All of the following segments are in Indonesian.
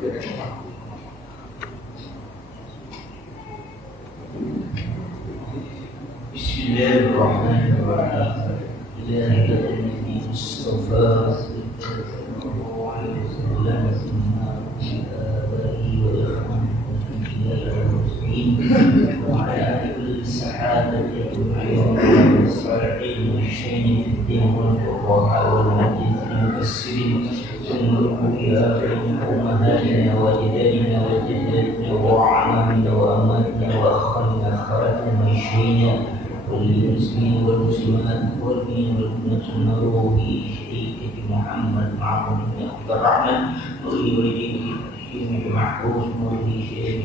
Bismillahirrahmanirrahim. Ilahi Nabi Mustafa sallallahu alaihi wasallam وعلى كل الصحابة أجمعين والصالحين والشهيدين في الدين والفقهاء والمحدثين والمفسرين ثم الأولياء بين أمهاتنا وأجدادنا وجداتنا وأعمامنا وأماتنا وأخواننا وأخواتنا وشهيدنا وللمسلمين والمسلمات والمؤمنين والمؤمنات المروه شريكة محمد معكم بن عبد الرحمن ولولده محفوظ مولي شيخ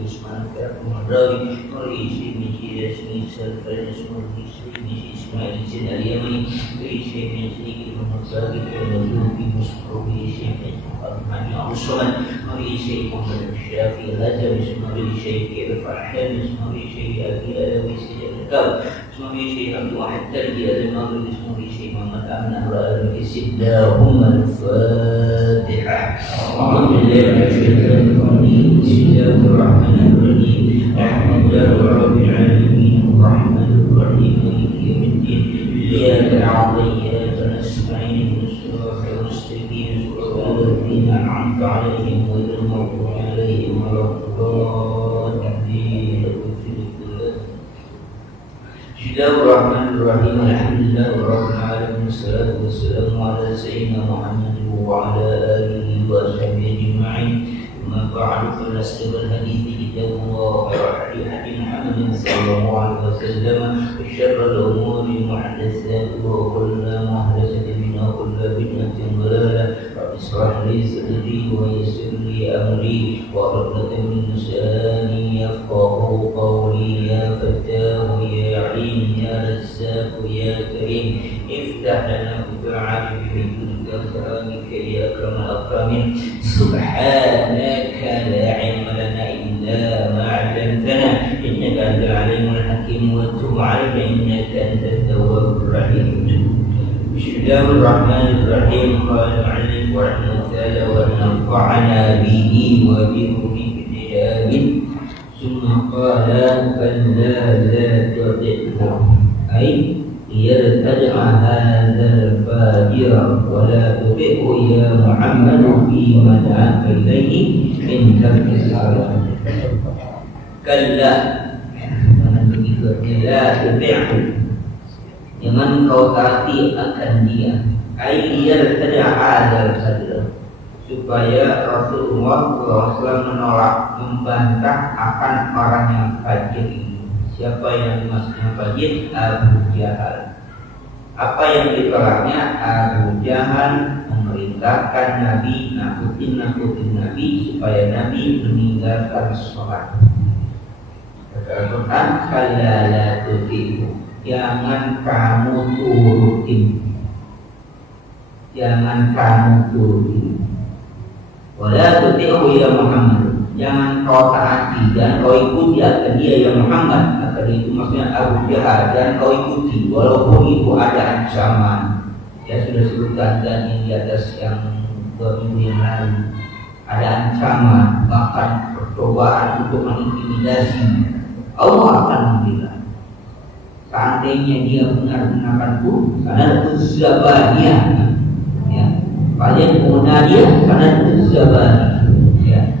عثمان كرم الراوي مولي شيخ ياسين سلفانس مولي شيخ اسماعيل زين اليمني مولي شيخ المنصاري المزوبي مولي شيخ محمد عثمان مولي شيخ محمد الشافعي الهزمي مولي شيخ رفع حامس مولي شيخ ابي الوي سيد الكوي مولي شيخ عبد الواحد تربيه المولي مولي شيخ محمد امن الراوي اللهم الفاتحه أعوذ بالله من الشيطان الرجيم بسم الله الرحمن الرحيم الحمد لله رب العالمين الرحمن الرحيم مالك يوم الدين إياك نعبد وإياك نستعين اهدنا الصراط المستقيم صراط الذين أنعمت عليهم غير المغضوب عليهم ولا الضالين Bismillahirrahmanirrahim. Alhamdulillahirabbil alamin. Wassalatu wassalamu ala sayyidina Muhammadin wa ala alihi wa sahbihi ajma'in. Amma ba'du, fa asdaqul hadithi kitabullah wa khairul hadi Muhammadin sallallahu alaihi wasallam wa syarrul umuri muhdatsatuha wa kullu muhdatsatin bid'ah wa kullu bid'atin dhalalah. Rabbi ishrah li sadri wa yassir li amri wa hlul min lisani yafqahu qawli ya fattah ya alim ya razzaq ya karim iftah lana bi'afwika wa karamika ya akramal akramin. Subhanaka la ilma lana illa ma 'allamtana innaka antal alimul hakim wa tub 'alaina innaka antat tawwabur rahim. Bismillahirrahmanirrahim. Qala al-'alim wa rahmatullahi wa nafa'ana bihi wa bihi bi'amin. Summa qala kalla la tu'ti'hu ay yartad'a hadzal fajira wa la tu'ti'hu ya Muhammad fi mad'aka ilayhi min tarki salat. Kalla, jangan begitu, la tu'ti'hu, jangan kau taati akan dia. Ay yartad'a hadzal fajira, supaya Rasulullah SAW menolak, membantah akan orang yang fajir ini. Siapa yang dimaksudnya fajir? Abu Jahal. Apa yang ditolaknya? Abu Jahal memerintahkan Nabi, nakutin Nabi supaya Nabi meninggalkan sholat. Kata Al-Quran, kalla la tuti'hu, jangan kamu turutin, jangan kamu turutin. Wala tuti'hu ya Muhammad, jangan kau taati dan kau ikuti akan dia ya Muhammad. Akan itu maksudnya Abu Jahal, dan kau ikuti walaupun itu ada ancaman. Ya sudah sebutkan dan di atas yang 2 minggu yang lalu, ada ancaman bahkan percobaan untuk mengintimidasi. Allah akan membela. Seandainya dia benar-benar pun karena zabaniah, ya, kalian mengenal dia karena zabani, ya.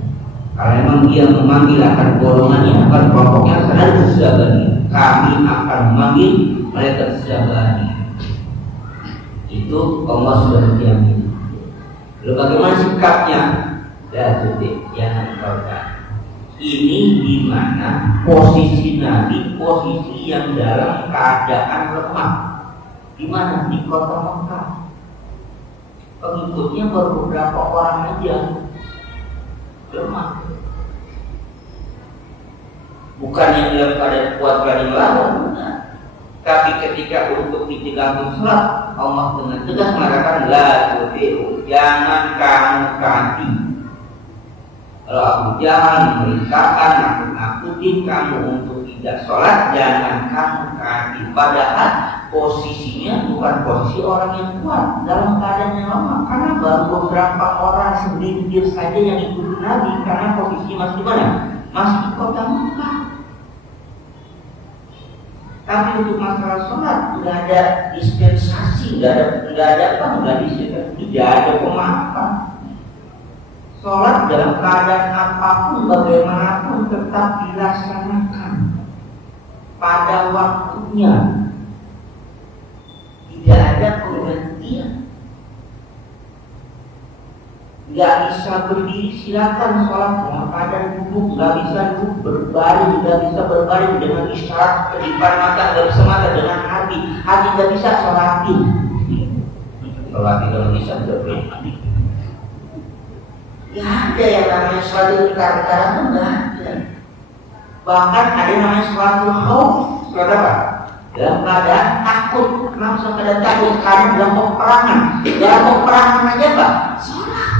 Kalau memang dia memanggil akan golongannya, akan kelompoknya karena zabani, kami akan memanggil mereka zabani. Itu Allah sudah menjamin. Lalu bagaimana sikapnya? Jangan kau taati. Ini di mana posisi Nabi, posisi yang dalam keadaan lemah. Di mana? Di kota Mekah. Pengikutnya baru beberapa orang aja, lemah. Bukan yang dalam keadaan kuat berani melawan, tapi ketika untuk ditinggalkan sholat, Allah dengan tegas mengatakan la tu'ti'hu, jangan kamu taati. Kalau Abu Jahal memerintahkan nakut-nakutin kamu untuk tidak sholat, jangan kamu taati. Padahal posisinya bukan posisi orang yang kuat dalam keadaan yang lemah, karena baru beberapa orang segelintir saja yang ikut Nabi karena posisi masih di mana? Masih di kota Mekah. Tapi untuk masalah sholat nggak ada dispensasi, nggak ada pemaafan. Sholat dalam keadaan apapun, bagaimanapun tetap dilaksanakan pada waktunya. Tidak ada penggantian. Nggak bisa berdiri silakan sholat dalam keadaan duduk, nggak bisa duduk berbaring, nggak bisa berbaring dengan isyarat kedipan mata, nggak bisa mata dengan hati nggak bisa sholatin. Sholatin kalau bisa nggak boleh. Ya ada yang namanya sholat itu perkara itu nggak ada. Bahkan ada yang namanya sholatul khauf. Sholat apa? Dalam keadaan takut. Kenapa dalam keadaan takut? Karena dalam peperangan. Dalam peperangan aja Pak, sholat.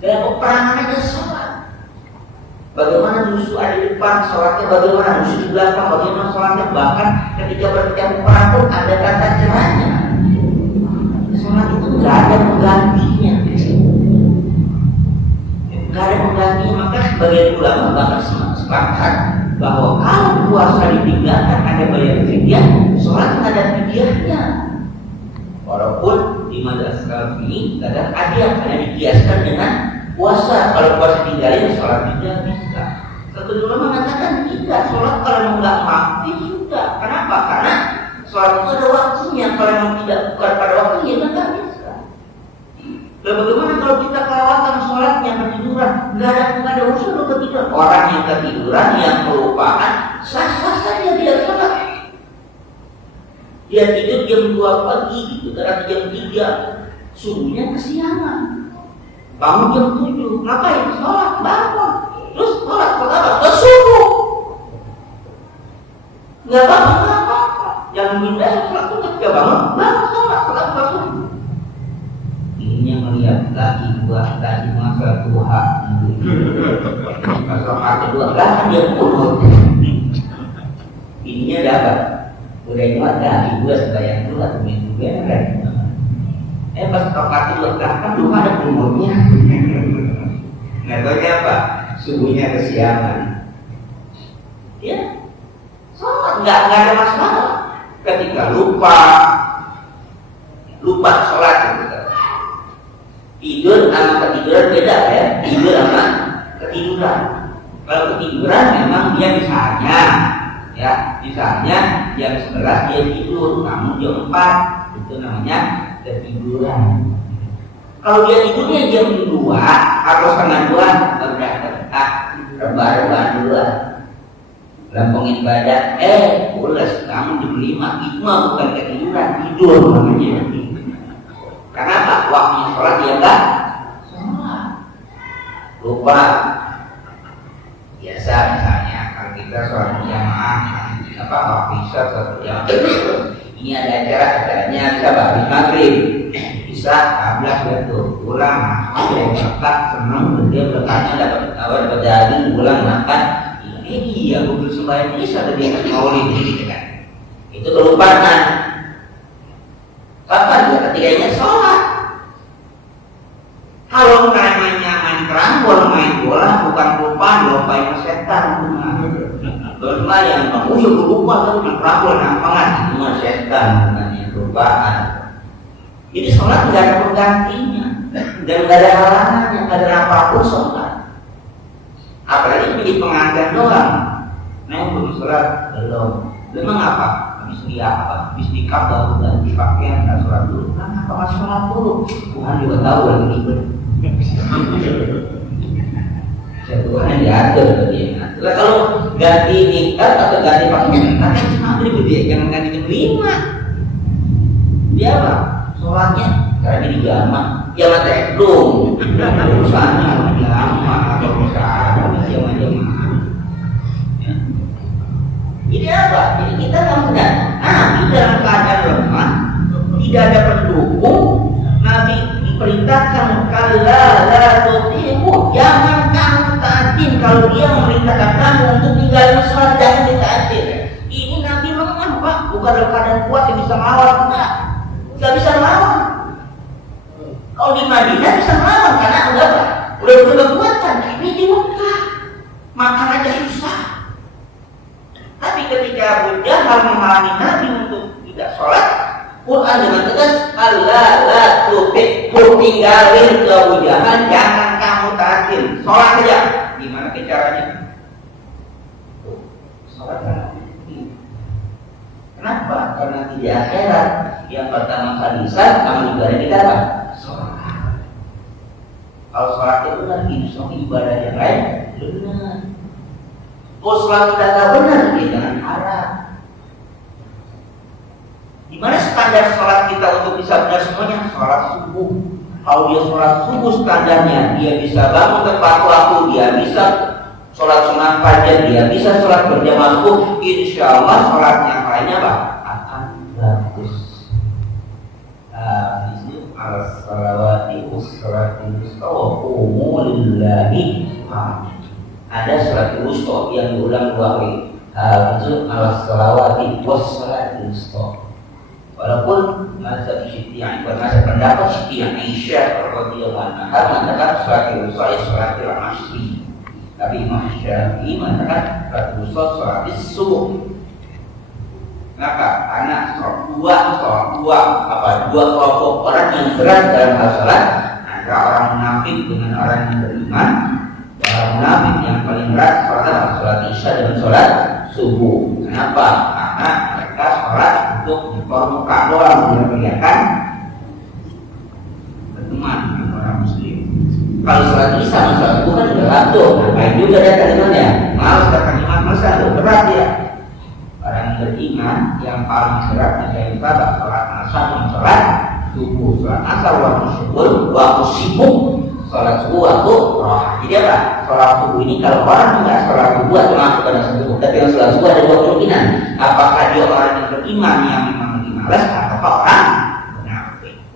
Dalam peperangan aja sholat. Bagaimana musuh ada di depan, sholatnya bagaimana, musuh di belakang, bagaimana sholatnya. Bahkan ketika berkecamuk perang pun ada tata caranya. Sholat itu nggak ada penggantinya. Nggak ada penggantinya. Maka sebagian ulama bahkan sepakat bahwa kalau puasa ditinggalkan ada bayar fidyah, sholat ada fidyahnya. Walaupun di mazhab Syafi'i kadang ada yang hanya dikiaskan dengan puasa. Kalau puasa tinggalin, sholat tidak bisa. Satu ulama mengatakan tidak, sholat kalau nggak mampu sudah. Kenapa? Karena sholat itu ada waktunya. Kalau memang tidak bukan pada waktunya, nggak bisa. Lalu bagaimana kalau kita kelewatan sholatnya, ketiduran? Nggak ada usul ketiduran. Orang yang ketiduran, yang kelupaan, sah-sah saja dia sholat. Dia tidur jam 2 pagi gitu, karena jam 3 subuhnya kesiangan. Bangun jam 7, ngapain? Sholat, bangun. Terus sholat apa? Terus subuh. Nggak bangun, nggak apa-apa. Yang minta sholat itu nggak bangun, sholat subuh. Ininya melihat lagi buah tadi masa Tuhan. Masa hati dua kan dia punut. Ininya dapat. Udah nyuat dah, ibu sebayang dulu atau minggu kan? Pas tokat dua kan belum ada punutnya. Nggak tahu apa? Subuhnya kesiangan. Ya, sholat nggak ada masalah. Ketika lupa sholat gitu. Tidur sama ketiduran beda ya. Tidur sama ketiduran. Kalau ketiduran memang dia misalnya jam 11 dia tidur, namun jam 4 itu namanya ketiduran. Kalau dia tidurnya jam 2 atau setengah 2 udah rebahan dulu lampungin badan, pulas kamu jam 5 itu mah bukan ketiduran, tidur namanya. Karena apa? Waktunya sholat dia enggak sholat, lupa. Biasa misalnya kalau kita sholat jamaah waktu isya satu jam, ini ada acaranya bisa habis maghrib, bisa 12 betul pulang makan, makan senang dia bertanya dapat daging pulang makan. Iya betul sembahyang bisa tadi maulid gitu kan, itu kelupaan. Kapan dia ketiganya sholat? Kalau namanya main kerambol, main bola, bukan kelupaan, lupain setan. Lomba yang kamu lupa kan main kerambol, nampangan itu mah setan, namanya kelupaan. Jadi sholat tidak ada penggantinya dan tidak ada halangannya, tidak ada apapun sholat. Apalagi menjadi pengantin doang. Nah, belum sholat belum. Memang apa? Habis nikah baru ganti pakaian, nggak sholat dulu. Kenapa masih sholat dulu? Tuhan juga tahu lagi ribet. Tuhan yang diatur dia. Nah, kalau ganti nikah atau ganti pakaian, nanti cuma ribet dia. Jangan ganti jam 5. Dia apa? Sholatnya karena di jamak. Jamak teklung. Urusannya jamak atau urusan jamak. Jadi apa? Jadi kita kemudian Nabi dalam keadaan lemah, tidak ada pendukung. Nabi diperintahkan kalla la tuti'u, jangan kamu taatin. Kalau dia memerintahkan kamu untuk tinggal sholat, jangan ditaatin. Ini Nabi lemah Pak, bukan keadaan kuat yang bisa melawan, nggak bisa melawan. Kalau di Madinah bisa melawan karena udah kekuatan. Ini di Mekah makan aja susah. Tapi ketika Abu Jahal menghalangi Nabi untuk tidak sholat, Quran dengan tegas Allah la tu'tik, tinggalin ke Abu Jahal, jangan kamu taatin, sholat saja. Gimana caranya? Sholat kan? Kenapa? Karena di akhirat yang pertama kali amal ibadah kita apa? Sholat. Kalau sholat itu benar, semua ibadah yang lain benar. Kalau sholat kita tak benar, ya jangan harap. Gimana standar sholat kita untuk bisa benar semuanya? Sholat subuh. Kalau dia sholat subuh standarnya, dia bisa bangun tepat waktu, dia bisa sholat sunat fajar, dia bisa sholat berjamaah subuh, insya Allah sholat yang lainnya apa? Akan bagus. As-salawati usrati wusta wa qumu lillahi hamid. Ada sholat wusta yang diulang 2 kali. Itu as-salawati wassalati wusta. Walaupun mazhab Syi'ah, mazhab pendapat Syi'ah Aisyah radhiyallahu anha mengatakan sholat wusta ya sholat al-asri. Tapi Imam Syafi'i mengatakan sholat wusta sholat subuh. Maka anak dua kelompok orang yang berat dalam hal sholat, ada orang munafik dengan orang yang beriman. Orang munafik yang paling berat sholat isya dengan sholat subuh. Kenapa? Karena mereka sholat untuk mempermuka doang, memperlihatkan berteman dengan orang muslim. Kalau sholat isya sama sholat subuh kan sudah langsung, ngapain juga datang imannya? Malas datang iman, masa itu berat ya. Orang yang beriman yang paling berat adalah ibadah sholat asar dan sholat subuh. Sholat asar waktu subuh, waktu sibuk. Sholat subuh waktu roh. Jadi apa? Sholat subuh ini kalau orang tidak sholat subuh atau masuk pada subuh, tapi yang sholat subuh ada 2 kemungkinan. Apakah dia orang yang beriman yang memang lagi malas, atau orang munafik?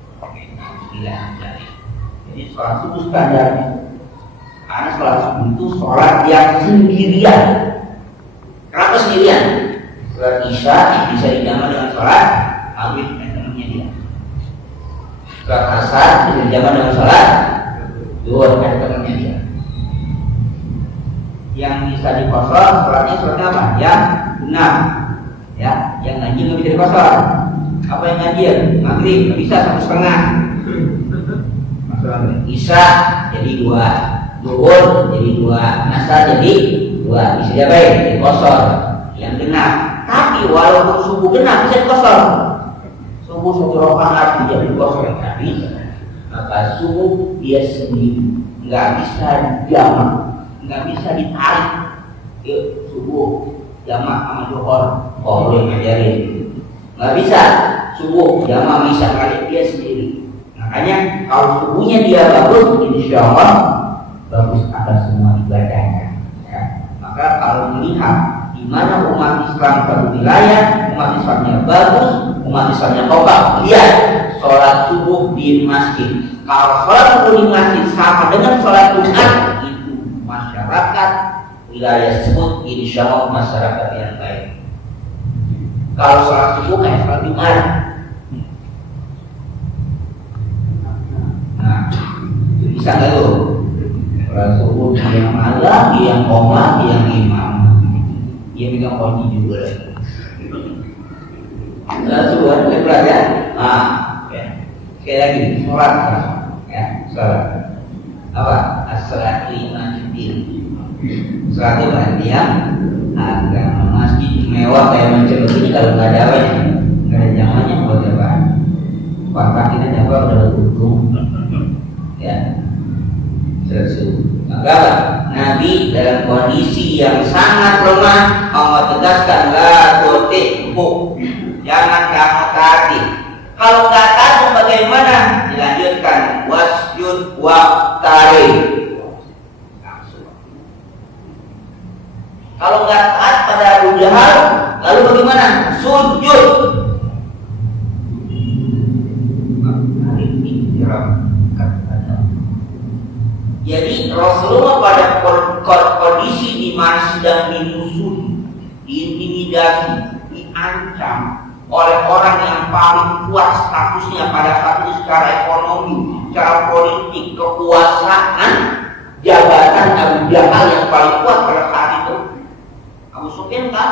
Jadi sholat subuh standarnya. Karena sholat subuh itu sholat yang sendirian. Kenapa sendirian? Sholat isya bisa dijamak dengan sholat maghrib dan temannya dia. Sholat asar bisa dijamak dengan sholat zuhur dan temannya dia. Yang bisa dikosor sholatnya sholatnya apa? Yang benar, ya. Yang ganjil nggak bisa dikosor. Apa yang ganjil? Maghrib nggak bisa 1,5. Masalah isya jadi 2, zuhur jadi 2, asar jadi 2. Bisa diapain? Dikosor. Yang benar. Tapi walaupun subuh genap bisa dikosor. Subuh 1 rakaat tidak dikosor, nggak bisa. Maka subuh dia sendiri, nggak bisa jamak, nggak bisa ditarik. Yuk subuh jamak sama zuhur, boleh ngajarin. Nggak bisa subuh jamak bisa kali dia sendiri. Makanya kalau subuhnya dia bagus, insya Allah bagus akan semua ibadahnya. Ya. Maka kalau melihat di mana umat Islam satu wilayah, umat Islamnya bagus, umat Islamnya tobat, lihat sholat subuh di masjid. Kalau sholat subuh di masjid sama dengan sholat Jumat, itu masyarakat wilayah tersebut insya Allah masyarakat yang baik. Kalau sholat subuh kayak sholat Jumat, nah bisa nggak tuh? Sholat subuh yang malam, yang koma, yang imam. Dia pegang kunci juga lagi. Subuh berat ya. Ya. Sekali lagi sholat, ya sholat. Apa? As-sholat lima judil. Sholat itu berarti yang agama masjid mewah kayak macam begini kalau nggak ada apa, nggak ada zamannya buat apa? Pakar kita jawab udah tutup. Ya. Sesuatu. Maka Nabi dalam kondisi yang sangat lemah Allah tegaskan la tutikhu, jangan kamu taati. Kalau nggak taati bagaimana? Dilanjutkan wasjud waqtarib. Kalau nggak taat pada Abu Jahal, lalu bagaimana? Sujud. Jadi Rasulullah pada kondisi di mana sedang dimusuhi, diintimidasi, diancam, oleh orang yang paling kuat statusnya pada saat itu secara ekonomi, secara politik, kekuasaan, jabatan Abu Jahal yang paling kuat pada saat itu. Abu Sufyan kan?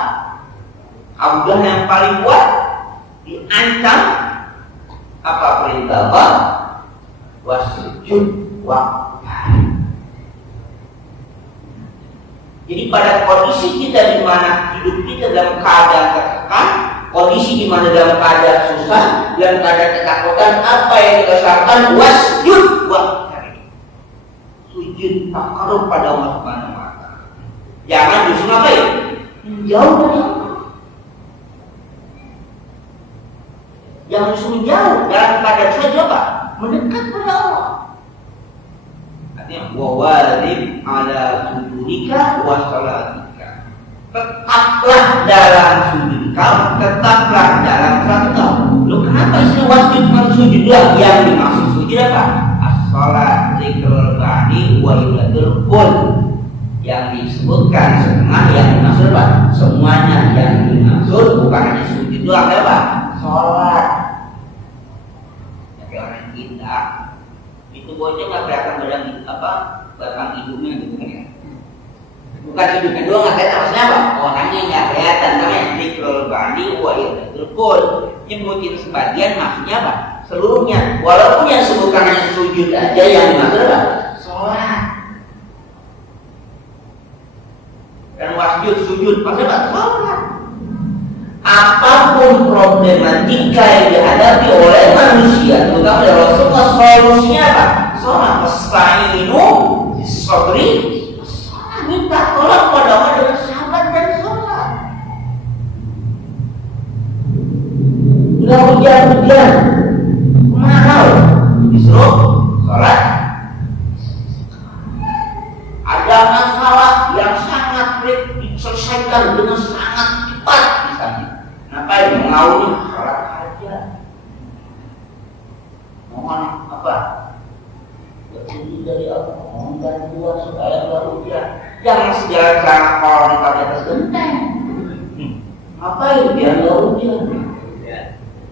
Abu Jahal yang paling kuat diancam apa perintah Allah? Wasjud waqtar. Jadi pada kondisi kita di mana hidup kita dalam keadaan tertekan, kondisi di mana dalam keadaan susah, dalam keadaan ketakutan, apa yang kita lakukan? Wasjud waqtar. Sujud takarub pada Allah Subhanahu wa Ta'ala. Jangan justru apa ya? Menjauh dari Allah. Jangan justru menjauh dalam keadaan saja apa? Mendekat pada Allah. Artinya wawadib ala sujudika wa salatika. Tetaplah dalam sujud kamu, tetaplah dalam salat kamu. Loh, kenapa istilah wasjud bukan sujudlah? Yang dimaksud sujud apa? As-salat, zikrul ba'di wa ibadatul kul. Yang disebutkan setengah, yang dimaksud apa? Semuanya. Yang dimaksud bukan hanya sujud doang, apa? Salat. Tapi orang kita itu bocah nggak kelihatan batang hidungnya gitu kan ya. Bukan hidupnya doang nggak kelihatan, maksudnya apa? Orangnya nggak kelihatan, namanya zikrul ba'di wa ibadatul kul. Nyebutin sebagian maksudnya apa? Seluruhnya. Walaupun yang sebutkan hanya sujud aja, yang dimaksud apa? Salat. Dan wasjud sujud maksudnya apa? Salat. Apapun problematika yang dihadapi oleh manusia, terutama oleh Rasulullah, solusinya apa? Salat. Wasta'inu bis-sabri was-salat. Minta tolong pada Allah dengan sabar dan salat. Udah hujan-hujan, kemarau, disuruh salat. Ada masalah yang sangat sulit diselesaikan dengan sangat cepat misalnya. Ngapain? Mengauni salat aja. Mohon apa? Bertunggu dari Allah, mohon bantuan supaya nggak hujan. Jangan segala cara kalau di atas genteng. Ngapain? Biar nggak hujan.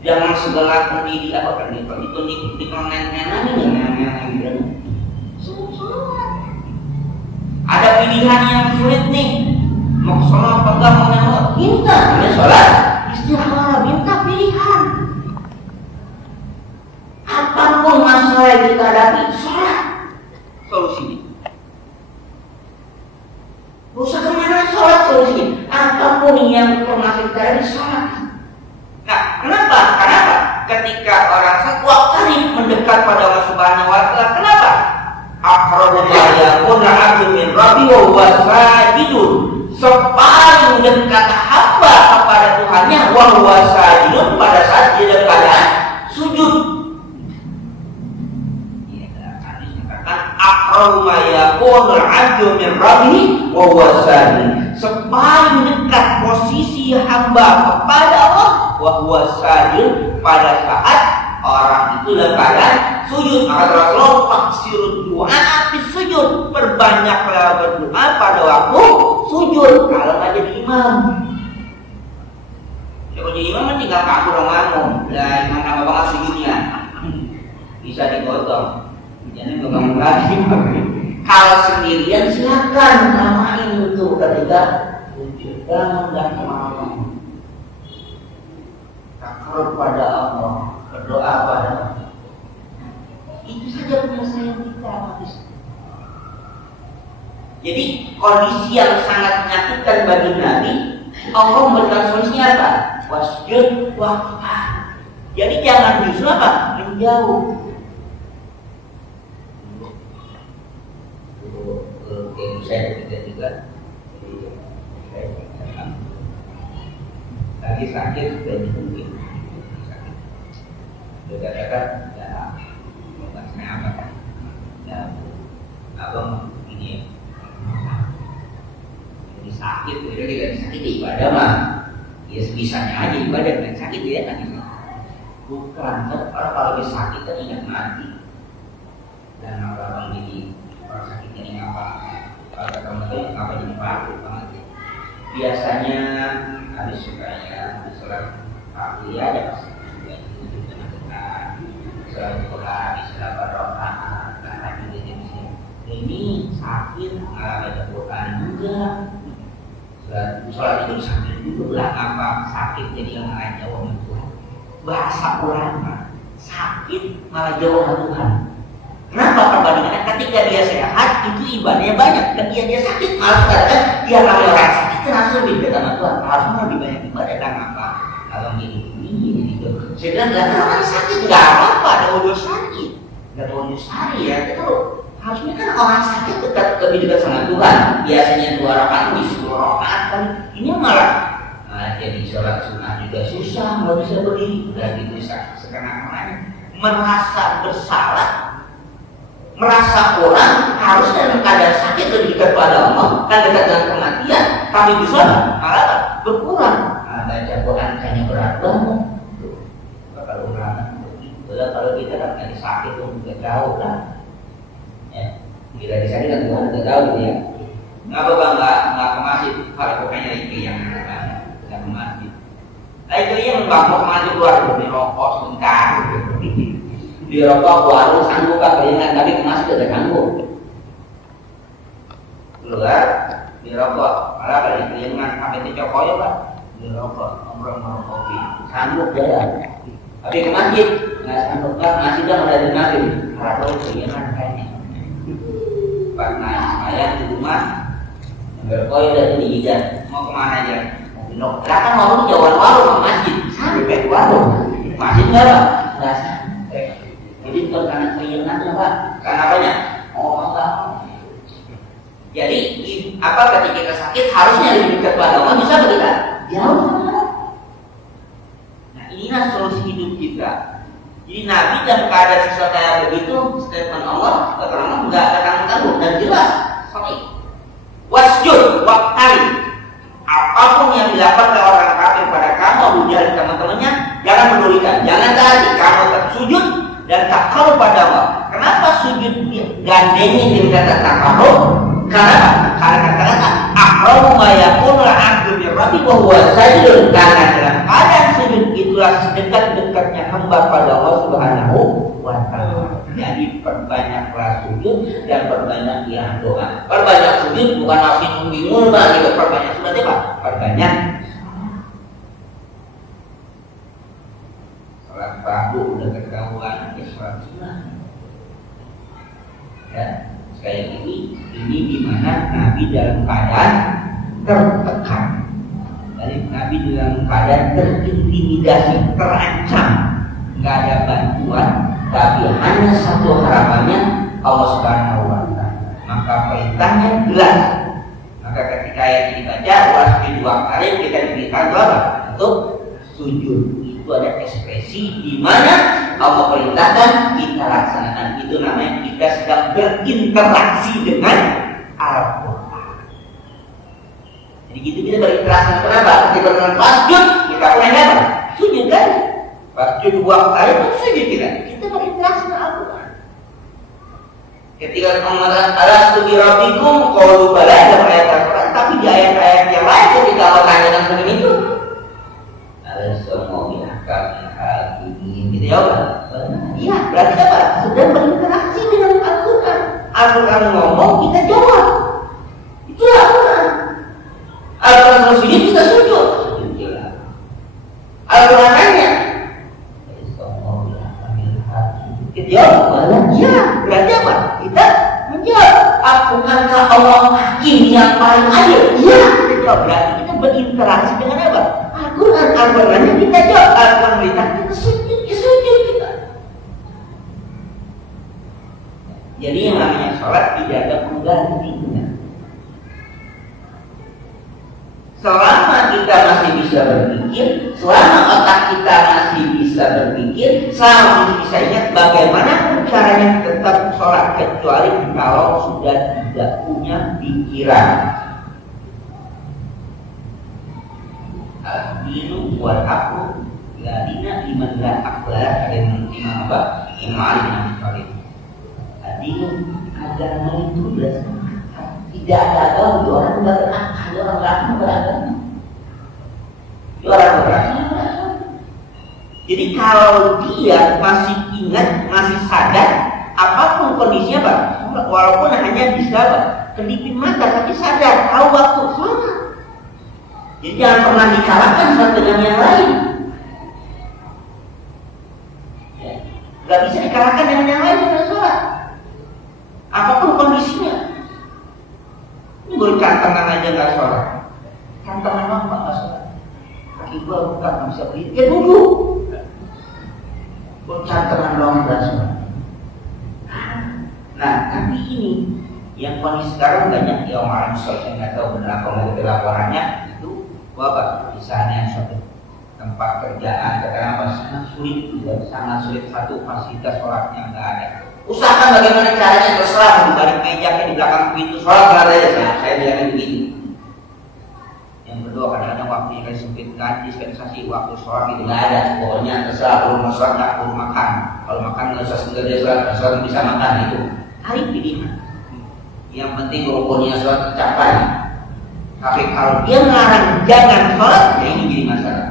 Jangan segala di apa kan itu di nenek gitu. Ada pilihan yang sulit nih. Mau sholat apa enggak, mau nyawa? Minta, sholat. Istighfar, minta pilihan. Apapun masalah yang kita hadapi, sholat solusinya. Gak usah kemana, sholat solusinya. Apapun yang masih kita hadapi, sholat. Nah, kenapa? Karena apa? Ketika orang sekuat kali mendekat pada Allah Subhanahu wa Ta'ala, kenapa? Aqrabu ma yakunu 'abdu min rabbi wa huwa sajidun. Sepaling dekat hamba kepada Tuhannya wa huwa sajidun, pada saat dia dalam keadaan sujud. Ya, hadis katakan aqrabu ma yakunu 'abdu min rabbi wa huwa sajidun. Sepaling dekat posisi hamba kepada Allah wa huwa sajidun, pada saat orang itu dalam keadaan sujud. Maka Rasulullah faksirud doa habis sujud, perbanyaklah berdoa pada waktu sujud. Kalau nggak jadi imam, kalau jadi imam kan tinggal kabur ngomong, lah gimana bapak sujudnya bisa digotong, jangan bangun lagi. Kalau sendirian silakan namain itu ketika sujud, dan ngomong takarub pada Allah, berdoa pada Allah. Itu saja penyelesaian kita, habis. Jadi kondisi yang sangat menyakitkan bagi Nabi, Allah memberikan solusinya apa? Wasjud waqtar. Jadi jangan justru apa? Menjauh. Saya juga lagi sakit sudah ditungguin. Sudah katakan, ya, maksudnya apa kan? Ya, abang ini jadi sakit, jadi tidak sakit di ibadah mah, ya sebisanya aja ibadah dengan sakit ya kan? Bukan, orang kalau lagi sakit kan ingat mati. Dan orang ini orang sakit ini apa? Kalau kamu tahu apa jadi parut banget. Biasanya habis sukanya habis sholat Tapi ada pasti juga itu dengan sholat istilah berrokaat karena ini sakit mengalami keburukan juga. Sholat itu sakit juga lah, apa sakit jadi yang malah jauh dengan Tuhan. Bahasa ulama sakit malah jauh dengan Tuhan. Kenapa perbandingannya? Ketika dia sehat itu ibadahnya banyak, ketika dia sakit malah katakan dia kalau orang sakit langsung lebih dekat sama Tuhan, harusnya lebih banyak ibadah dan apa? Kalau ini gitu. Saya bilang kalau orang sakit nggak apa-apa, ada wudhu sakit, nggak ada wudhu sari ya. Itu harusnya kan orang sakit dekat lebih dekat sama Tuhan. Biasanya 2 rakaat di 10 rakaat kan, ini malah jadi sholat sunnah juga susah, nggak bisa berdiri, udah gitu sekarang merasa bersalah. Merasa orang harus dalam keadaan sakit lebih dekat pada Allah, kan dekat dengan kematian, tapi di sana malah berkurang. Baca Quran kayaknya berat banget. Kalau orang kalau kita kan lagi sakit tuh nggak tahu lah. Ya, kita di sini kan Tuhan nggak tahu ya. Ngapa bang nggak ke masjid? Kalau bukannya itu yang nggak ke masjid. Nah itu yang bang mau ke masjid keluar dari rokok sebentar. Di rokok warung sanggup kan keringan, tapi ke masjid tidak sanggup. Keluar di rokok, malah balik keringan sampai di cokoyo pak. Di rokok, ngomong kopi, sanggup jalan. Tapi ke masjid nggak sanggup pak, masjid kan udah di masjid. Kalau keringan kayaknya. Pak naik saya di rumah, berkoyo dari jidat, mau kemana aja? Mau kan warung jauhan warung ke masjid, sampai warung, masjid nggak pak? Nggak sampai. Jadi bukan karena keinginannya pak, karena apanya? Oh enggak. Jadi apa ketika kita sakit harusnya lebih dekat pada Allah, bisa tidak? Jauh. Nah inilah solusi hidup kita. Jadi Nabi dalam keadaan sesuatu yang begitu, statement Allah keterangan enggak ada tanggung dan jelas. Sorry. Wasjud waqtari. Apapun yang dilakukan oleh orang kafir pada kamu, Abu Jahal dan teman-temannya, jangan pedulikan, jangan tadi kamu tersujud dan takau pada Allah. Kenapa sujud gandengnya dengan kata takau? Karena kata-kata akramu ma yakunul 'abdu bi rabbi wa huwa sajidun. Karena dalam keadaan sujud itulah sedekat-dekatnya hamba pada Allah Subhanahu wa taala. Jadi perbanyaklah sujud dan perbanyaklah doa. Perbanyak sujud bukan arti bingung gitu. Perbanyak sujud apa? Perbanyak sholat fardu udah ketahuan ya sholat sunnah. Ya, sekali ini di mana Nabi dalam keadaan tertekan. Jadi Nabi dalam keadaan terintimidasi, terancam, nggak ada bantuan, tapi hanya satu harapannya Allah Subhanahu wa taala. Maka perintahnya jelas. Maka ketika ayat ini dibaca, wasjud 2 kali kita diberikan apa? Untuk sujud. Itu ada ekspresi di mana Allah perintahkan kita laksanakan. Itu namanya kita sedang berinteraksi dengan Al-Quran. Jadi gitu kita berinteraksi. Kenapa? Ketika dengan wasjud kita punya apa? Sujud kan? Wasjud 2 kali itu sujud kita. Kita berinteraksi dengan Al-Quran. Ketika mengatakan alastu bi rabbikum qalu bala dalam ayat Al-Quran, tapi di ayat-ayat yang lain ketika Allah tanyakan seperti itu, semua biarkan hakimin gitu ya Pak? Iya, berarti apa? Sedang berinteraksi dengan Al-Quran. Al-Quran ngomong, kita jawab. Itulah Al-Quran. Al-Quran sujud, kita sujud. Al-Quran nanya, kita jawab. Iya, berarti apa? Kita menjawab. Bukankah Allah hakim yang paling adil? Iya, kita jawab. Berarti kita berinteraksi dengan apa? Al-Quran kita jawab, Al-Quran kita sujud kita. Jadi yang namanya sholat tidak ada penggantinya. Selama kita masih bisa berpikir, selama otak kita masih bisa berpikir, selama masih bisa ingat bagaimana caranya tetap sholat, kecuali kalau sudah tidak punya pikiran. Al-dinu wal haqu la dina liman la aqla dan imam apa? Imam Ali bin Abi Thalib. Al-dinu agama itu tidak ada agama orang nggak berakal, orang berakal beragama. Orang berakal Jadi kalau dia masih ingat, masih sadar, apapun kondisinya Pak, walaupun hanya bisa Pak, kedipin mata tapi sadar, tahu waktu sholat. Jadi jangan pernah dikalahkan satu dengan yang lain. Ya. Gak bisa dikalahkan dengan yang lain dengan sholat. Apapun kondisinya. Ini baru cantengan aja gak sholat. Cantengan apa gak sholat? Kaki gua buka gak bisa berdiri, ya duduk. Baru cantengan doang gak sholat. Nah, tapi ini yang kondisi sekarang banyak ya orang saya nggak tahu benar apa mau laporannya itu bahwa misalnya suatu tempat kerjaan katakanlah sangat sulit satu fasilitas sholatnya nggak ada. Usahakan bagaimana caranya terserah di balik meja di belakang pintu sholat ada ya. Nah, saya bilangnya begini. Yang kedua kadang-kadang waktu yang sempit kan dispensasi waktu sholat itu nggak ada. Pokoknya terserah kalau mau sholat nggak perlu makan. Kalau makan nggak usah sengaja sholat bisa makan itu. Hari pilihan. Yang penting rukunnya sholat tercapai. Tapi kalau dia melarang jangan sholat, ya ini jadi masalah.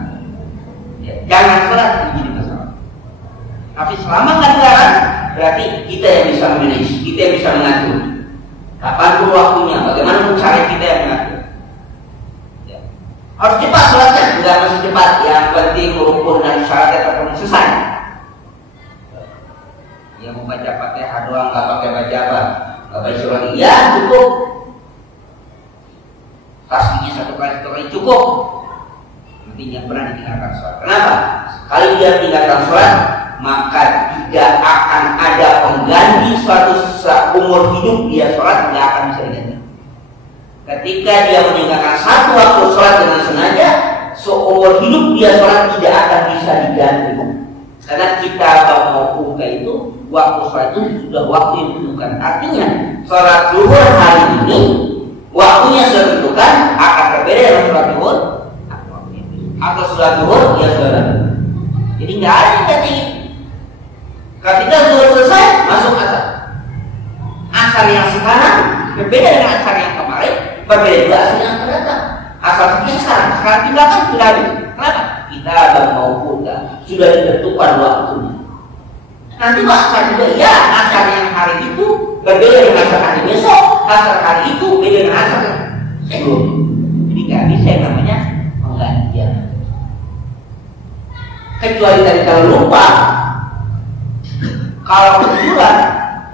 Ya, jangan sholat ini jadi masalah. Tapi selama nggak dilarang, berarti kita yang bisa manage, kita yang bisa mengatur. Kapan pun waktunya, bagaimana pun cara kita yang mengatur. Ya. Harus cepat sholatnya, tidak mesti cepat. Yang penting rukun dan syaratnya terpenuhi selesai. Yang mau baca Fatihah doang, nggak pakai baca apa? Bapak Isyurani, ya cukup. Tasbihnya satu kali cukup. Nanti jangan pernah ditinggalkan sholat. Kenapa? Sekali dia tinggalkan sholat, maka tidak akan ada pengganti suatu umur hidup dia sholat, tidak akan bisa diganti. Ketika dia meninggalkan satu waktu sholat dengan sengaja, seumur hidup dia sholat tidak akan bisa diganti. Karena kita mau buka itu waktu sholat itu sudah waktu yang ditentukan. Artinya sholat zuhur hari ini waktunya sudah ditentukan akan berbeda dengan sholat zuhur atau sholat zuhur ya sholat. Jadi nggak ada yang ganti. Ketika zuhur selesai masuk asar. Asar yang sekarang berbeda dengan asar yang kemarin, berbeda juga asar yang akan datang. Asar yang sekarang tinggalkan sudah habis. Kenapa? Kita mau buka sudah ditentukan waktunya. Nanti asar juga ya, asar yang hari itu berbeda dengan asar hari besok, asar hari itu beda dengan asar sebelumnya. Jadi nggak bisa yang namanya penggantian. Kecuali tadi kalau lupa, kalau kebetulan,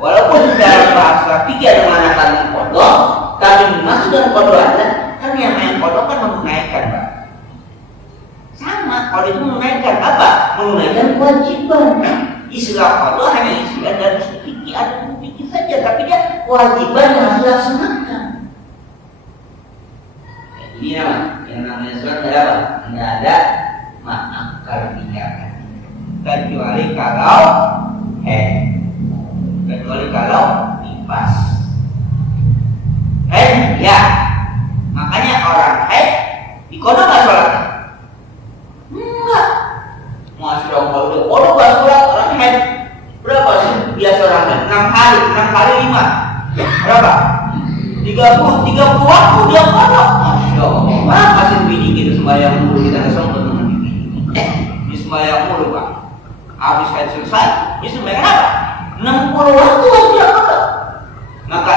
walaupun dalam bahasa fikih ada mengatakan kodok, tapi dimaksud dalam kodok ada kan yang main kodok kan menunaikan, Pak. Sama, kalau itu menunaikan apa? Menunaikan kewajiban. Istilah kodok hanya istilah dari fikih ada fikih saja, tapi dia kewajiban yang harus dilaksanakan. Jadi yang namanya sholat ada apa? Tidak ada maaf kalau tinggalkan. Kecuali kalau kecuali kalau nifas. Ya, makanya orang di kodok nggak sholat. Enggak. Masih kalau nggak sholat orang berapa sih biasa orang 6 kali 5 berapa? 30 waktu dia kodok. Masya Allah, masih bini gitu sembahyang mulu kita kesempatan dengan ini sembahyang mulu Pak. Habis haid selesai, ini sembahyang apa? 60 waktu dia kodok. Maka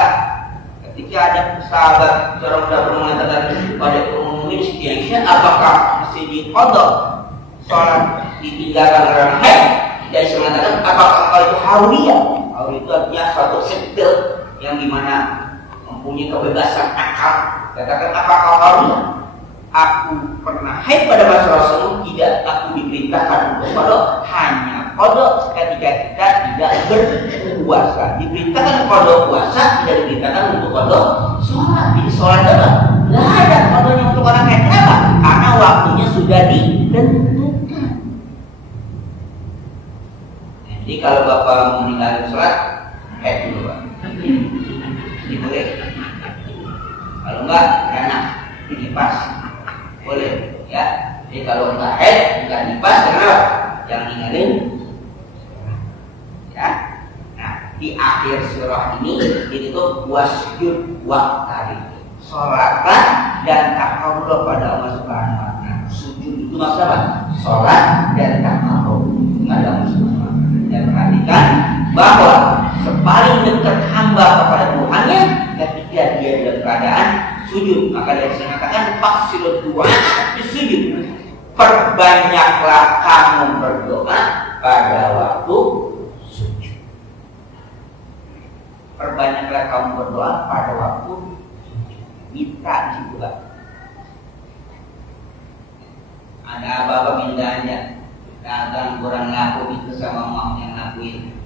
ketika ada sahabat seorang sudah mengatakan pada umum ini sekian, apakah mesti dikodok sholat ditinggalkan orang haid? Dia mengatakan apakah kalau itu hawiyah? Hawiyah itu artinya suatu sektor yang dimana mempunyai kebebasan akal. Katakan apakah hawiyah? Aku pernah haid pada masa Rasul, tidak aku diperintahkan untuk kodok, hanya kodok ketika kita tidak berpuasa. Diperintahkan kodok puasa, tidak diperintahkan untuk kodok sholat. Jadi sholat apa? Tidak ada kodoknya untuk orang haid. Kenapa? Karena waktunya sudah ditentukan. Jadi kalau Bapak mau meninggalkan sholat, haid dulu Pak. Ini boleh. Kalau enggak, enak. Ini pas. Boleh, ya. Jadi kalau enggak haid, enggak nifas, kenapa? Jangan ninggalin. Ya. Nah, di akhir surah ini itu wasjud waqtari. Sholatlah dan takarrub pada Allah Subhanahu wa taala. Sujud itu maksudnya apa? Sholat dan takarrub. nggak ada musuh. Dan perhatikan bahwa sepaling dekat hamba kepada Tuhannya ketika dia dalam keadaan sujud. Maka dia mengatakan faksilut dua di sujud. Perbanyaklah kamu berdoa pada waktu sujud. Perbanyaklah kamu berdoa pada waktu minta juga. Ada apa-apa minta aja. Dagang kurang laku itu sama mak yang lakuin.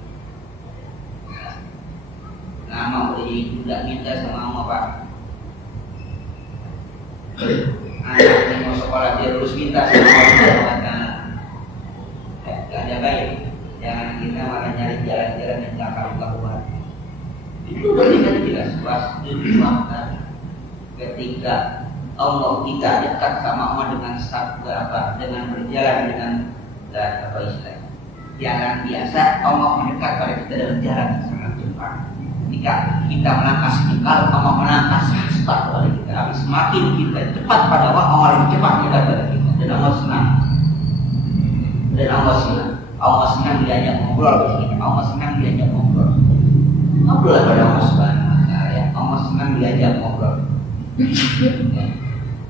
Nama udah jadi budak minta sama mak pak. Anak yang mau sekolah dia terus minta sama Allah. Gak ada baik. Jangan kita malah nyari jalan-jalan yang gak karuan. Itu udah jelas pasti dimakan. Ketika Allah kita dekat sama Allah dengan sabda apa? Dengan berjalan dengan apa istilah? Jalan biasa Allah mendekat pada kita dengan jalan yang sangat cepat. Ketika kita melangkah sedikit, Allah melangkah sehasta kepada kita. Semakin kita cepat pada Allah lebih cepat mendekat pada kita. Dan Allah senang. Allah senang diajak ngobrol begini. Allah senang diajak ngobrol. Ngobrol pada Allah Subhanahu wa taala ya. Allah senang diajak ngobrol. Ya.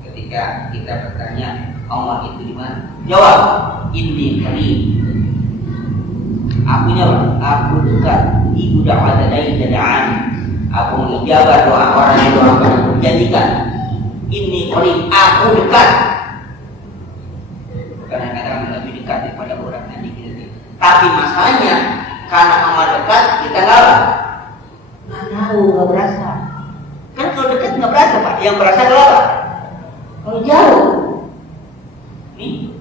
Ketika kita bertanya Allah itu di mana? Jawab, inni qarib. Aku jawab, aku dekat. Ibu da'wat dai jada'an. Aku mengijabah doa orang yang doakan aku jadikan. Inni qarib, aku dekat. Kadang-kadang lebih dekat daripada orang tadi kita. Tapi masalahnya karena amat dekat kita nggak tahu, nggak berasa. Kan kalau dekat nggak berasa pak, yang berasa adalah apa? Kalau jauh, nih,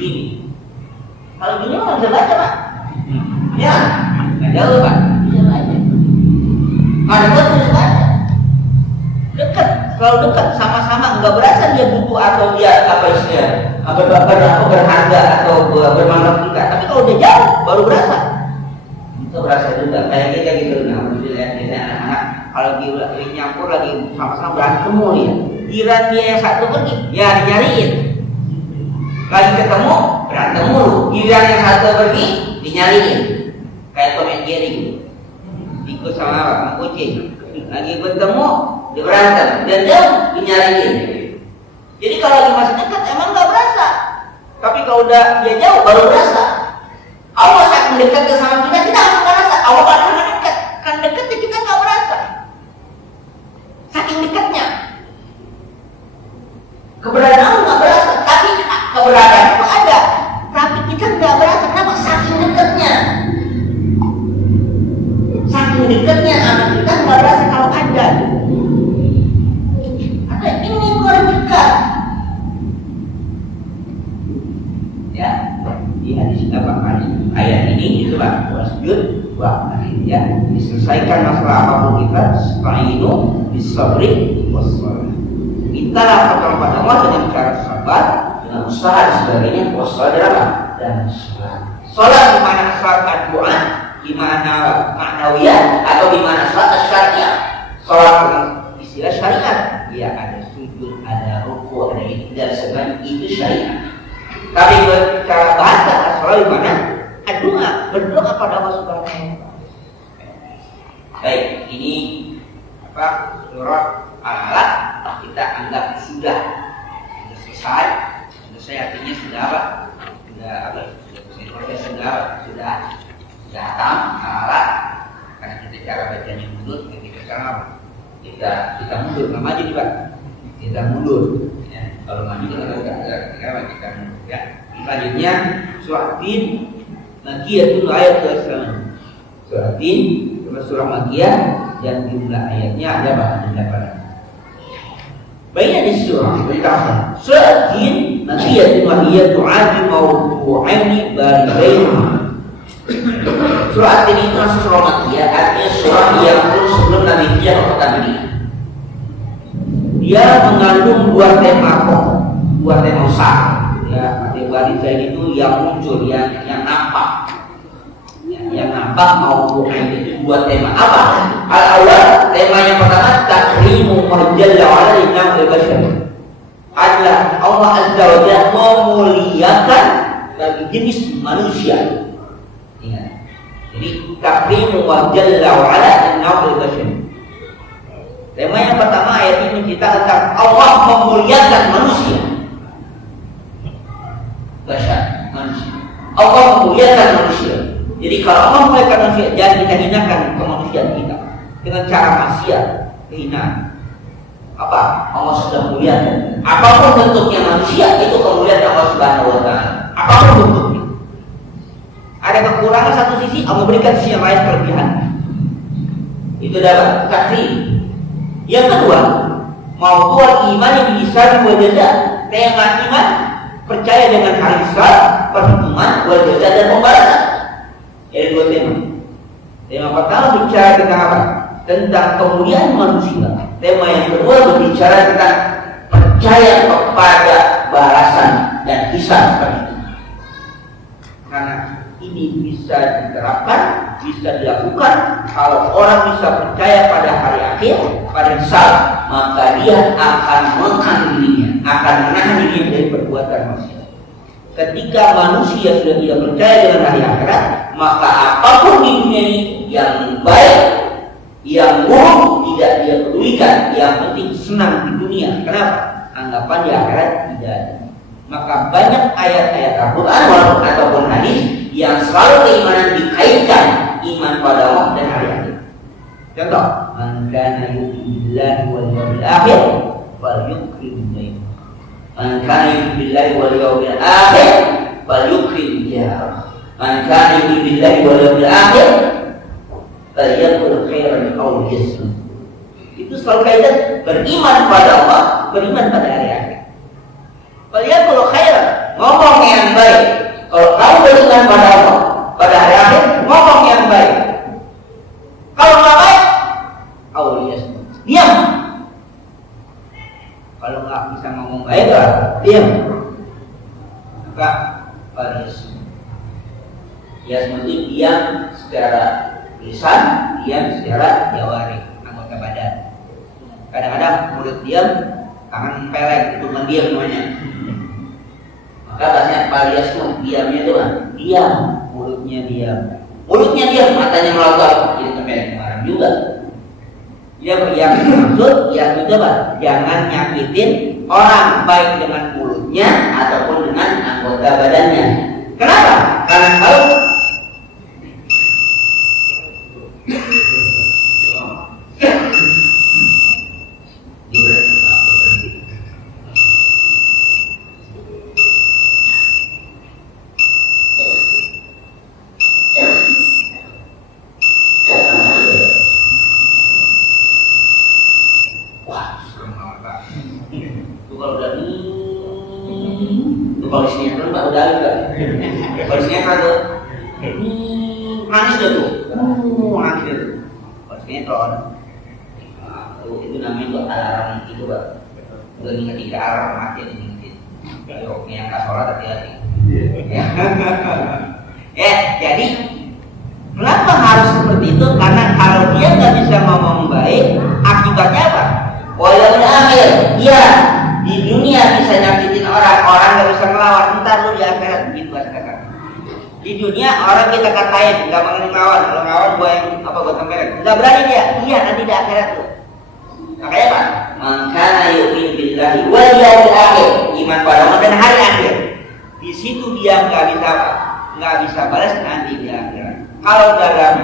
gini. Kalau gini nggak bisa baca pak. Ya, nggak jauh pak, bisa baca. Kalau dekat bisa baca. Dekat, kalau dekat sama-sama nggak berasa dia butuh atau dia apa istilahnya, berharga atau bermanfaat kita. Tapi kalau dia jauh, baru berasa. Itu berasa juga kayak kita gitu. Nah, biasanya anak-anak kalau lagi nyampur lagi sama-sama berantem mulu ya. Giliran dia yang satu pergi, ya dinyariin. Lagi ketemu berantem mulu. Giliran yang satu pergi, dinyariin. Kayak Tom and Jerry gitu. Ikut sama apa? Sama kucing. Lagi bertemu, dia berantem. Dan jauh, dinyariin. Jadi kalau lagi masih dekat emang nggak berasa. Tapi kalau udah dia jauh baru berasa. Allah saat mendekat ke sama kita akan merasa. Allah akan mendekat. Kan dekatnya kita nggak merasa. Saking dekatnya. Keberadaan Allah nggak berasa. Tapi keberadaan itu ada. Tapi kita nggak berasa. Kenapa? Saking dekatnya. Saking dekatnya anak kita nggak berasa kalau ada. Ada ini luar dekat. Ya, di hadis apa hadis ayat ini itu lah wasjud wa ya diselesaikan masalah apapun kita fa'inu bisabri wassalah. Kita lakukan pada Allah dengan cara sabar, dengan usaha dan sebagainya. Wassalah dan salat. Salat di mana salat doa, di mana ma'nawiyah atau di mana salat syariah. Salat dengan istilah syariat, ya ada sujud, ada ruku, ada iktidal sebagainya itu syariat. Tapi cara bahasa asal di mana? Doa, berdoa pada Allah Subhanahu wa taala. Baik, ini apa? Surah Al-Alaq kita anggap sudah selesai. Selesai artinya sudah apa? Sudah apa? Sudah hatam Al-Alaq. Karena kita cara bacanya mundur, kita sekarang apa? Kita mundur, nggak maju nih Pak. Kita mundur. Ya, kalau maju kita mundur ya. Selanjutnya surah Tin Makiyah itu ayat ke-9. Surah Tin surah Makiyah dan jumlah ayatnya ada pada 8. Baina di surah berkata surah Tin Makiyah itu ayat tu'adi mawdu'ani baribain. Surah Tin itu masuk surah Makiyah, artinya surah yang turun sebelum Nabi Hijrah ke Mekah. Dia mengandung dua tema pokok, dua tema besar. Ya, materi barisan itu yang muncul, yang nampak, yang nampak maupun itu dua tema. Apa? Al-awwal, tema yang pertama takrimu marjalla ala inam al-bashar. Adalah Allah Azza wa Jalla memuliakan bagi sejenis manusia. Ingat. Jadi takrimu wa jalla wa ala an-nawil bashar. Tema yang pertama ayat ini menceritakan tentang Allah memuliakan manusia. Bashar, manusia. Allah memuliakan manusia. Jadi kalau Allah memuliakan manusia, jangan kita hinakan kemanusiaan kita dengan cara maksiat, kehinaan. Apa? Allah sudah muliakan. Apapun bentuknya manusia itu kemuliaan Allah Subhanahu wa taala. Apapun bentuknya. Ada kekurangan satu sisi, Allah berikan sisi yang lain kelebihan. Itu dapat takrim. Yang kedua, maudu'ul iman yang bisa diwajibkan. Tema iman percaya dengan hari hisab, perhitungan, wajibkan dan pembalasan. Ada dua tema. Tema pertama bicara tentang apa? Tentang kemuliaan manusia. Tema yang kedua berbicara tentang percaya kepada balasan dan hisab perhitungan. Karena ini bisa diterapkan, bisa dilakukan kalau orang bisa percaya pada hari akhir, pada hisab, maka dia akan menahan dirinya, akan menahan dirinya dari perbuatan maksiat. Ketika manusia sudah tidak percaya dengan hari akhirat, maka apapun di dunia ini yang baik, yang buruk tidak dia pedulikan. Yang penting senang di dunia. Kenapa? Anggapan di akhirat tidak ada. Maka banyak ayat-ayat Al-Quran ataupun hadis yang selalu keimanan dikaitkan iman pada Allah dan hari akhir. Contoh, man kana yu'minu billahi wal yawmil akhir falyukrim bainahu. Man kana yu'minu billahi wal yawmil akhir falyukrim jarahu. Man kana yu'minu billahi wal yawmil akhir falyakul khairan aw liyasmut. Itu selalu kaitan beriman pada Allah, beriman pada hari akhir. Falyakul khairan, ngomong yang baik. Kalau kamu beriman pada Allah, pada hari akhir, ngomong yang baik. Kalau nggak baik, aulias, diam. Kalau nggak bisa ngomong baik, diam. Maka aulias, itu diam secara lisan, diam secara jawari, anggota badan. Kadang-kadang mulut diam, tangan pelek, itu mendiam semuanya. Maka bahasanya paliasmu, diamnya itu diam, mulutnya diam. Mulutnya diam, matanya melotot, jadi sampai kemarin juga. Yang maksud, yang itu apa? Jangan nyakitin orang, baik dengan mulutnya ataupun dengan anggota badannya. Kenapa? Karena kalau nangis dia tuh, nangis dia tuh. Pas sinetron, itu namanya tuh alarm itu bang. Udah ngingetin ke alarm mati yang ngingetin. Ayo, yang nggak sholat hati-hati. Jadi kenapa harus seperti itu? Karena kalau dia nggak bisa ngomong baik, akibatnya apa? Walaupun akhir, dia di dunia bisa nyakitin orang nggak bisa melawan. Entar lu di akhirat begitu kata-kata. Di dunia orang kita katain nggak mengenai lawan, kalau lawan gue yang apa gue tempelin, nggak berani dia, iya nanti di akhirat tuh. Makanya apa? Makana yu'min billahi wal yawmil akhir, iman pada Allah dan hari akhir. Di situ dia nggak bisa apa? Nggak bisa balas nanti di akhirat. Kalau dalam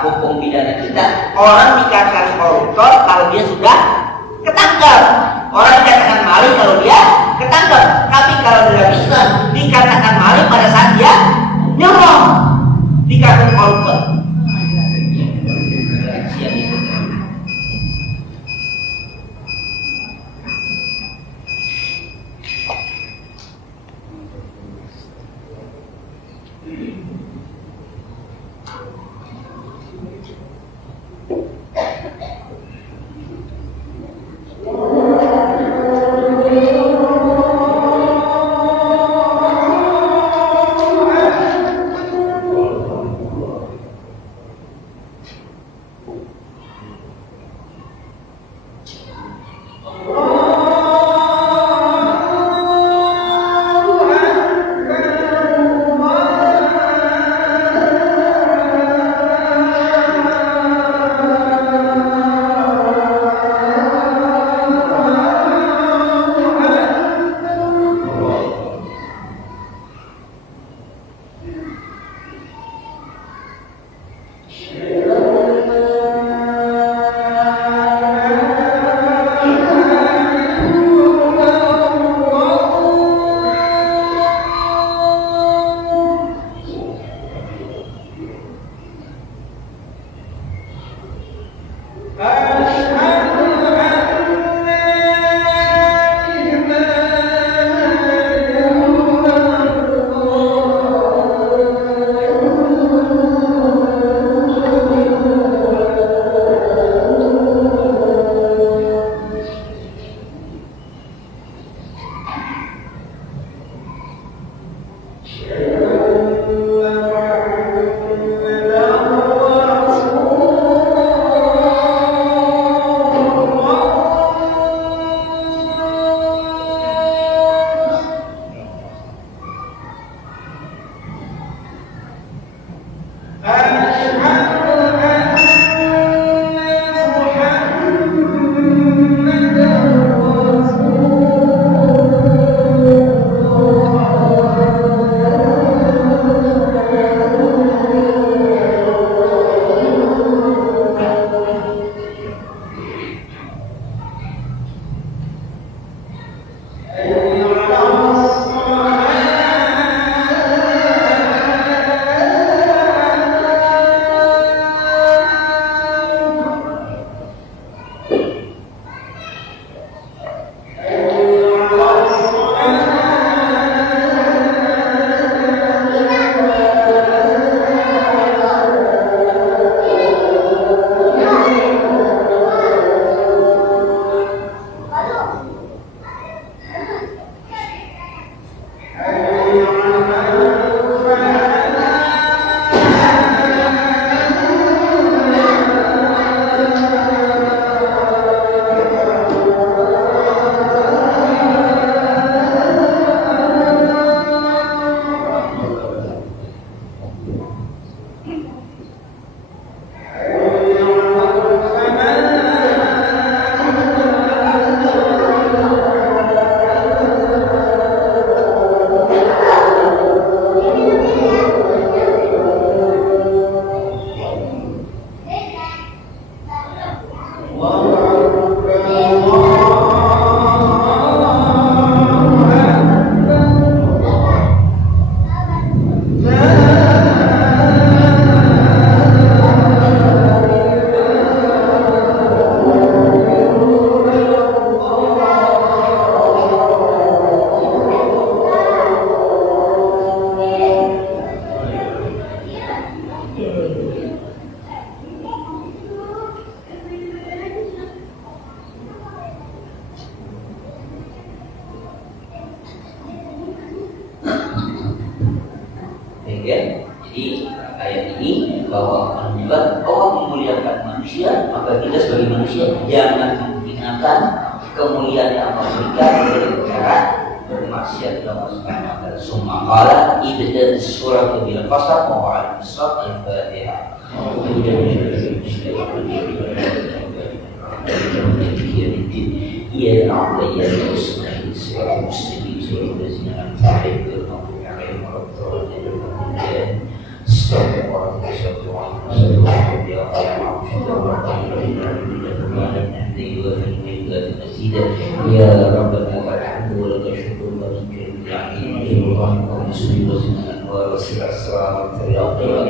hukum pidana kita, orang dikatakan koruptor kalau dia sudah ketangkap. Orang dikatakan maling kalau dia ketangkap. Tapi kalau dalam Islam dikatakan maling pada saat dia nyerong, dikatakan koruptor. Ya, jadi ayat ini bahwa Allah memuliakan manusia, maka kita sebagai manusia jangan menghinakan kemuliaan yang Allah berikan dengan cara bermaksiat kepada Allah Subhanahu wa taala. Summa qala ibda surah bil qasam wa al-surat al-Fatihah. Ya Allah ya Rasulullah sallallahu alaihi wasallam يا ربنا والحمد ولك الشكر ولك الحمد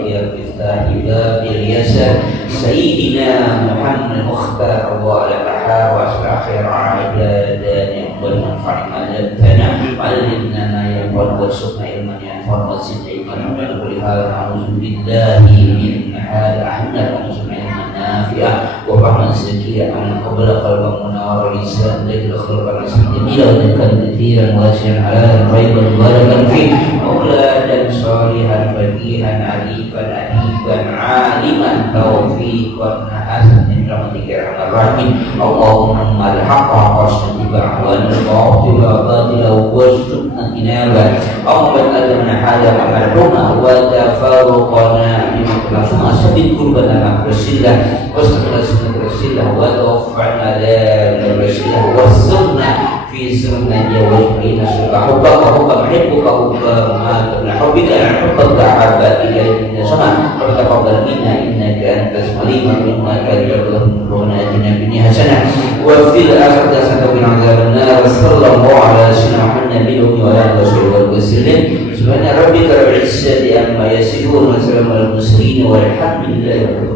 يا مفتاح باب اليسر سيدنا محمد المختار وعلى بحار واسع خير عبادنا يقبل منفع ما لبتنا علمنا ما يقبل وارزقنا علما ينفع وزد علما ولهذا نعوذ بالله من هذا احنا ونرزقنا علما نافعا وفهما زكيا ان قبل قلبا منورا لسان لك خلقا جميلا وذكرا كثيرا واسعا على طيبا مباركا فيه مولانا صالحا فقيها عريفا اديبا عالما توفيقا حسنا من رحمتك يا ارحم الراحمين اللهم الحق وحسن اتباعه والباطل باطلا وارزقنا اجتنابه اللهم بلغنا من حاجه محرومه وتفرقنا لما كنا سبب قربنا مع رسول الله واستغفر سنه رسول الله وتوفنا على رسول الله وارزقنا في سنة وجهنا حبك حب محبك حب ما قبل حبك حبك أحب إلينا سمع وتقبل منا إنك أنت السميع إنك تجعل آتنا الدنيا حسنة وفي الآخرة حسنة وقنا عذاب النار صلى الله على سيدنا محمد وعلى آله وصحبه وسلم سبحان ربك رب العزة عما يصفون وسلام على المرسلين والحمد لله رب العالمين.